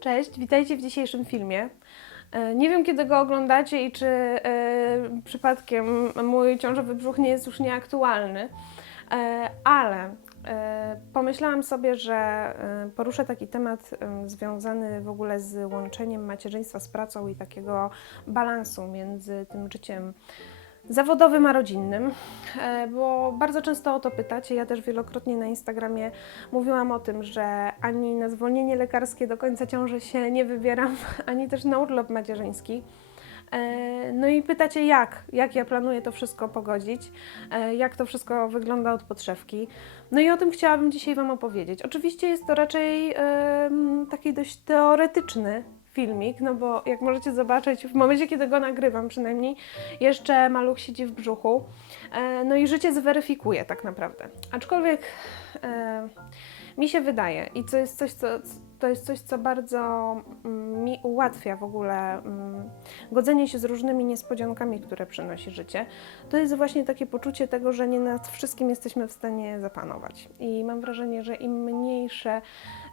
Cześć, witajcie w dzisiejszym filmie. E, Nie wiem, kiedy go oglądacie i czy e, przypadkiem mój ciążowy brzuch nie jest już nieaktualny, e, ale e, pomyślałam sobie, że e, poruszę taki temat em, związany w ogóle z łączeniem macierzyństwa z pracą i takiego balansu między tym życiem zawodowym a rodzinnym, e, bo bardzo często o to pytacie. Ja też wielokrotnie na Instagramie mówiłam o tym, że ani na zwolnienie lekarskie do końca ciąży się nie wybieram, ani też na urlop macierzyński. E, No i pytacie jak, jak ja planuję to wszystko pogodzić, e, jak to wszystko wygląda od podszewki. No i o tym chciałabym dzisiaj Wam opowiedzieć. Oczywiście jest to raczej taki dość teoretyczny filmik, no bo jak możecie zobaczyć, w momencie kiedy go nagrywam przynajmniej, jeszcze maluch siedzi w brzuchu. E, No i życie zweryfikuje tak naprawdę. Aczkolwiek e, mi się wydaje i to jest coś, co, to jest coś, co bardzo mm, mi ułatwia w ogóle mm, godzenie się z różnymi niespodziankami, które przynosi życie, to jest właśnie takie poczucie tego, że nie nad wszystkim jesteśmy w stanie zapanować. I mam wrażenie, że im mniejsze,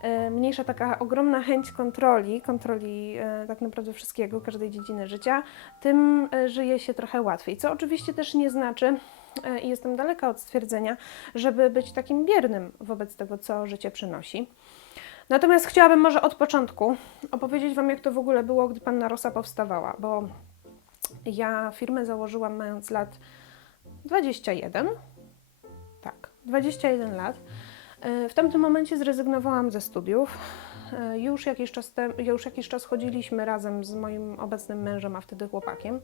e, mniejsza taka ogromna chęć kontroli, kontroli e, tak naprawdę wszystkiego, każdej dziedziny życia, tym e, żyje się trochę łatwiej. Co oczywiście też nie znaczy, i jestem daleka od stwierdzenia, żeby być takim biernym wobec tego, co życie przynosi. Natomiast chciałabym może od początku opowiedzieć Wam, jak to w ogóle było, gdy Panna Rosa powstawała, bo ja firmę założyłam mając lat 21. Tak, 21 lat. E, W tamtym momencie zrezygnowałam ze studiów. E, Już jakiś, czas tem, już jakiś czas chodziliśmy razem z moim obecnym mężem, a wtedy chłopakiem.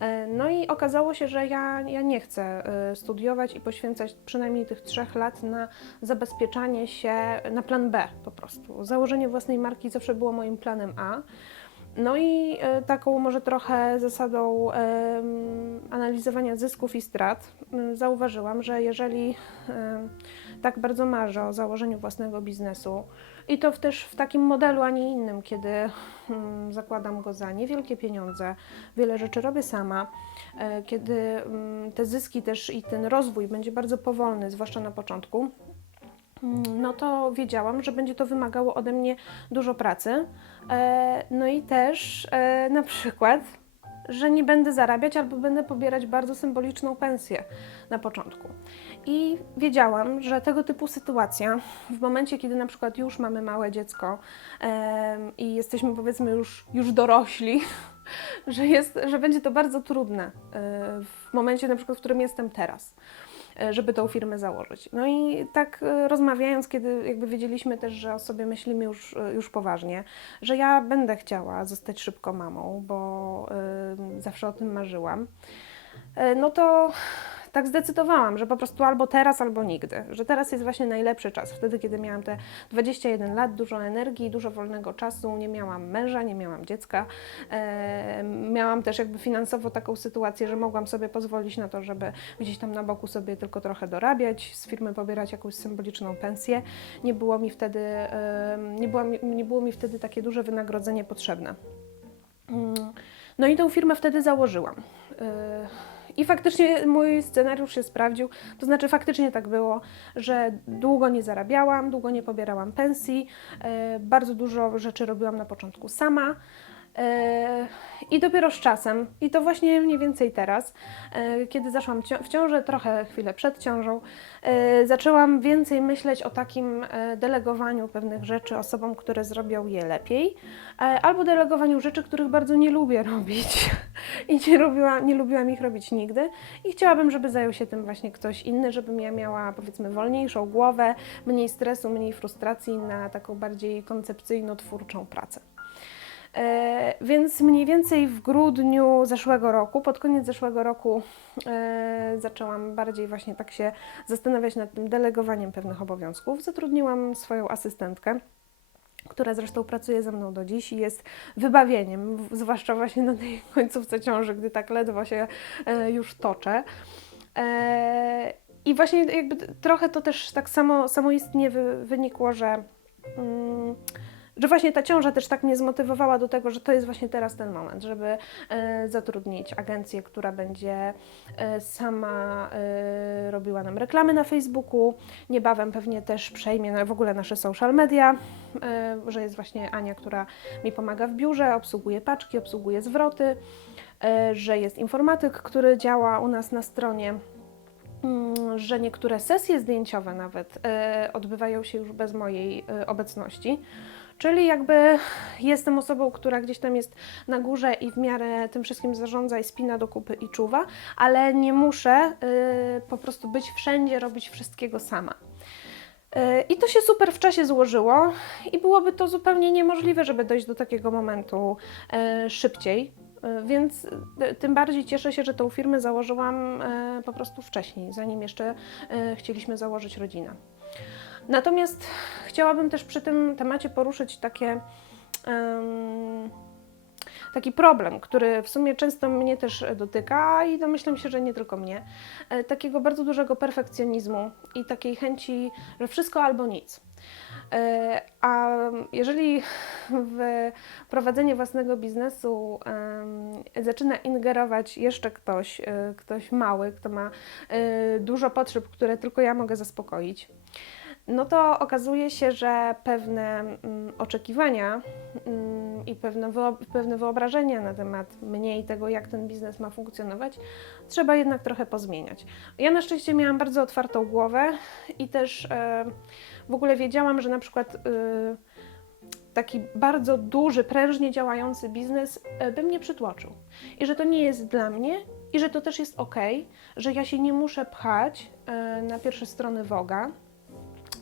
E, No i okazało się, że ja, ja nie chcę e, studiować i poświęcać przynajmniej tych trzech lat na zabezpieczanie się na plan B po prostu. Założenie własnej marki zawsze było moim planem A. No i e, taką może trochę zasadą analizowania zysków i strat zauważyłam, że jeżeli tak bardzo marzę o założeniu własnego biznesu i to też w takim modelu, a nie innym, kiedy zakładam go za niewielkie pieniądze, wiele rzeczy robię sama, e, kiedy te zyski też i ten rozwój będzie bardzo powolny, zwłaszcza na początku, no to wiedziałam, że będzie to wymagało ode mnie dużo pracy. E, No i też e, na przykład, że nie będę zarabiać albo będę pobierać bardzo symboliczną pensję na początku. I wiedziałam, że tego typu sytuacja, w momencie, kiedy na przykład już mamy małe dziecko i jesteśmy powiedzmy już, już dorośli, że, jest, że będzie to bardzo trudne e, w momencie na przykład, w którym jestem teraz żeby tą firmę założyć. No i tak e, rozmawiając, kiedy jakby wiedzieliśmy też, że o sobie myślimy już, e, już poważnie, że ja będę chciała zostać szybko mamą, bo e, zawsze o tym marzyłam, e, no to tak zdecydowałam, że po prostu albo teraz, albo nigdy. Że teraz jest właśnie najlepszy czas. Wtedy, kiedy miałam te 21 lat, dużo energii, dużo wolnego czasu, nie miałam męża, nie miałam dziecka. E, miałam też jakby finansowo taką sytuację, że mogłam sobie pozwolić na to, żeby gdzieś tam na boku sobie tylko trochę dorabiać, z firmy pobierać jakąś symboliczną pensję. Nie było mi wtedy, e, nie, była, nie było mi wtedy takie duże wynagrodzenie potrzebne. Mm, No i tą firmę wtedy założyłam. E, I faktycznie mój scenariusz się sprawdził. To znaczy, faktycznie tak było, że długo nie zarabiałam, długo nie pobierałam pensji, e, bardzo dużo rzeczy robiłam na początku sama. E, I dopiero z czasem, i to właśnie mniej więcej teraz, e, kiedy zaszłam w ciążę, trochę chwilę przed ciążą, e, zaczęłam więcej myśleć o takim delegowaniu pewnych rzeczy osobom, które zrobią je lepiej, albo delegowaniu rzeczy, których bardzo nie lubię robić. I nie lubiłam, nie lubiłam ich robić nigdy. I chciałabym, żeby zajął się tym właśnie ktoś inny, żebym ja miała powiedzmy wolniejszą głowę, mniej stresu, mniej frustracji na taką bardziej koncepcyjno-twórczą pracę. E, Więc mniej więcej w grudniu zeszłego roku, pod koniec zeszłego roku, e, zaczęłam bardziej właśnie tak się zastanawiać nad tym delegowaniem pewnych obowiązków. Zatrudniłam swoją asystentkę, która zresztą pracuje ze mną do dziś i jest wybawieniem, zwłaszcza właśnie na tej końcówce ciąży, gdy tak ledwo się e, już toczę. I właśnie jakby trochę to też tak samo samoistnie wy, wynikło, że mm, że właśnie ta ciąża też tak mnie zmotywowała do tego, że to jest właśnie teraz ten moment, żeby e, zatrudnić agencję, która będzie e, sama e, robiła nam reklamy na Facebooku. Niebawem pewnie też przejmie w ogóle nasze social media, że jest właśnie Ania, która mi pomaga w biurze, obsługuje paczki, obsługuje zwroty, że jest informatyk, który działa u nas na stronie. Mm, że niektóre sesje zdjęciowe nawet e, odbywają się już bez mojej e, obecności. Czyli jakby jestem osobą, która gdzieś tam jest na górze i w miarę tym wszystkim zarządza i spina do kupy i czuwa, ale nie muszę y, po prostu być wszędzie, robić wszystkiego sama. Y, I to się super w czasie złożyło i byłoby to zupełnie niemożliwe, żeby dojść do takiego momentu y, szybciej. Więc tym bardziej cieszę się, że tą firmę założyłam po prostu wcześniej, zanim jeszcze chcieliśmy założyć rodzinę. Natomiast chciałabym też przy tym temacie poruszyć takie, em, taki problem, który w sumie często mnie też dotyka i domyślam się, że nie tylko mnie. E, Takiego bardzo dużego perfekcjonizmu i takiej chęci, że wszystko albo nic. E, A jeżeli w prowadzenie własnego biznesu zaczyna ingerować jeszcze ktoś, e, ktoś mały, kto ma dużo potrzeb, które tylko ja mogę zaspokoić, no to okazuje się, że pewne mm, oczekiwania mm, i pewne, wyo- pewne wyobrażenia na temat mnie i tego, jak ten biznes ma funkcjonować, trzeba jednak trochę pozmieniać. Ja na szczęście miałam bardzo otwartą głowę i też e, w ogóle wiedziałam, że na przykład e, taki bardzo duży, prężnie działający biznes e, by mnie przytłoczył. I że to nie jest dla mnie i że to też jest ok, że ja się nie muszę pchać na pierwsze strony Woga,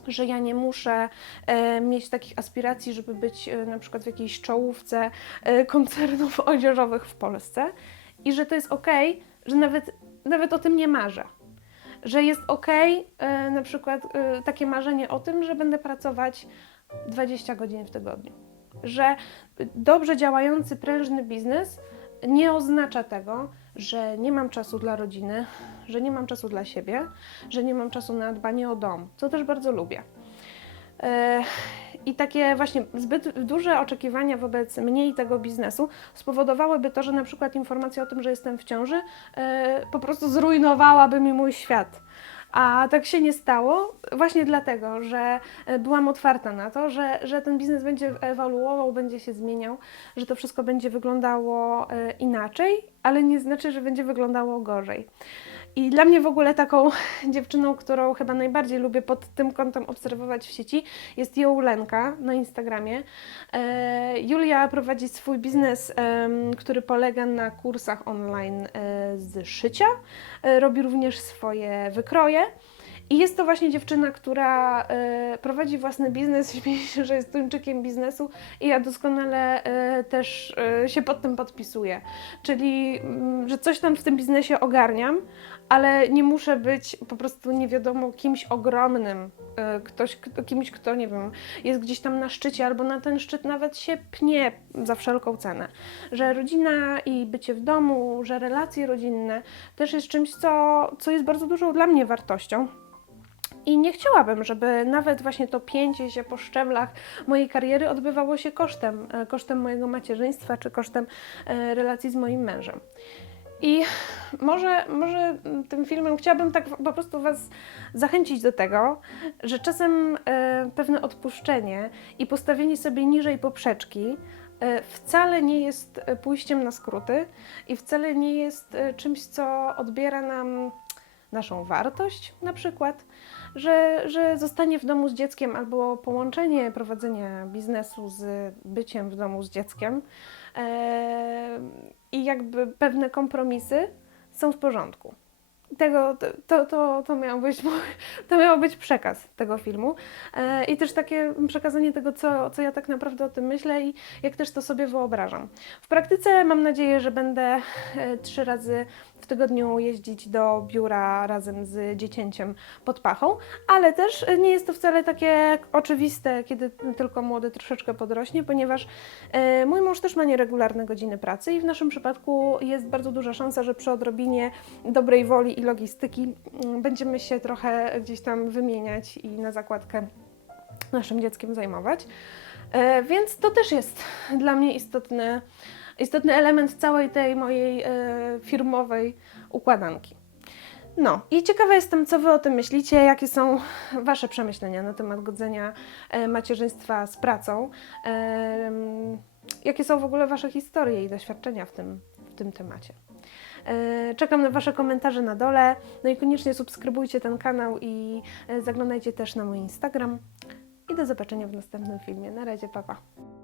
że ja nie muszę e, mieć takich aspiracji, żeby być e, na przykład w jakiejś czołówce e, koncernów odzieżowych w Polsce i że to jest ok, że nawet, nawet o tym nie marzę. Że jest ok na przykład takie marzenie o tym, że będę pracować 20 godzin w tygodniu. Że dobrze działający, prężny biznes nie oznacza tego, że nie mam czasu dla rodziny, że nie mam czasu dla siebie, że nie mam czasu na dbanie o dom, co też bardzo lubię. E, I takie właśnie zbyt duże oczekiwania wobec mnie i tego biznesu spowodowałyby to, że na przykład informacja o tym, że jestem w ciąży, e, po prostu zrujnowałaby mi mój świat. A tak się nie stało właśnie dlatego, że e, byłam otwarta na to, że, że ten biznes będzie ewoluował, będzie się zmieniał, że to wszystko będzie wyglądało e, inaczej, ale nie znaczy, że będzie wyglądało gorzej. I dla mnie w ogóle taką dziewczyną, którą chyba najbardziej lubię pod tym kątem obserwować w sieci, jest Joulenka na Instagramie. E, Julia prowadzi swój biznes, który polega na kursach online e, z szycia. E, robi również swoje wykroje. I jest to właśnie dziewczyna, która e, prowadzi własny biznes, śmieje się, że jest tuńczykiem biznesu i ja doskonale e, też e, się pod tym podpisuję. Czyli, mm, że coś tam w tym biznesie ogarniam, ale nie muszę być po prostu nie wiadomo kimś ogromnym, e, ktoś, kimś, kto nie wiem, jest gdzieś tam na szczycie albo na ten szczyt nawet się pnie za wszelką cenę. Że rodzina i bycie w domu, że relacje rodzinne też jest czymś, co, co jest bardzo dużą dla mnie wartością. I nie chciałabym, żeby nawet właśnie to pięcie się po szczeblach mojej kariery odbywało się kosztem, e, kosztem mojego macierzyństwa czy kosztem e, relacji z moim mężem. I może, może tym filmem chciałabym tak po prostu Was zachęcić do tego, że czasem e, pewne odpuszczenie i postawienie sobie niżej poprzeczki e, wcale nie jest e, pójściem na skróty i wcale nie jest czymś, co odbiera nam naszą wartość na przykład, że, że zostanie w domu z dzieckiem albo połączenie prowadzenia biznesu z byciem w domu z dzieckiem e, i jakby pewne kompromisy są w porządku. Tego, to, to, to, miał być, to miał być przekaz tego filmu e, i też takie przekazanie tego, co, co ja tak naprawdę o tym myślę i jak też to sobie wyobrażam. W praktyce mam nadzieję, że będę e, trzy razy w tygodniu jeździć do biura razem z dziecięciem pod pachą, ale też nie jest to wcale takie oczywiste, kiedy tylko młody troszeczkę podrośnie, ponieważ e, mój mąż też ma nieregularne godziny pracy i w naszym przypadku jest bardzo duża szansa, że przy odrobinie dobrej woli logistyki mm, będziemy się trochę gdzieś tam wymieniać i na zakładkę naszym dzieckiem zajmować. E, Więc to też jest dla mnie istotny, istotny element całej tej mojej e, firmowej układanki. No i ciekawa jestem, co Wy o tym myślicie, jakie są Wasze przemyślenia na temat godzenia e, macierzyństwa z pracą. Jakie są w ogóle Wasze historie i doświadczenia w tym, w tym temacie? E, Czekam na Wasze komentarze na dole. No i koniecznie subskrybujcie ten kanał i e, zaglądajcie też na mój Instagram. I do zobaczenia w następnym filmie. Na razie, papa. Pa.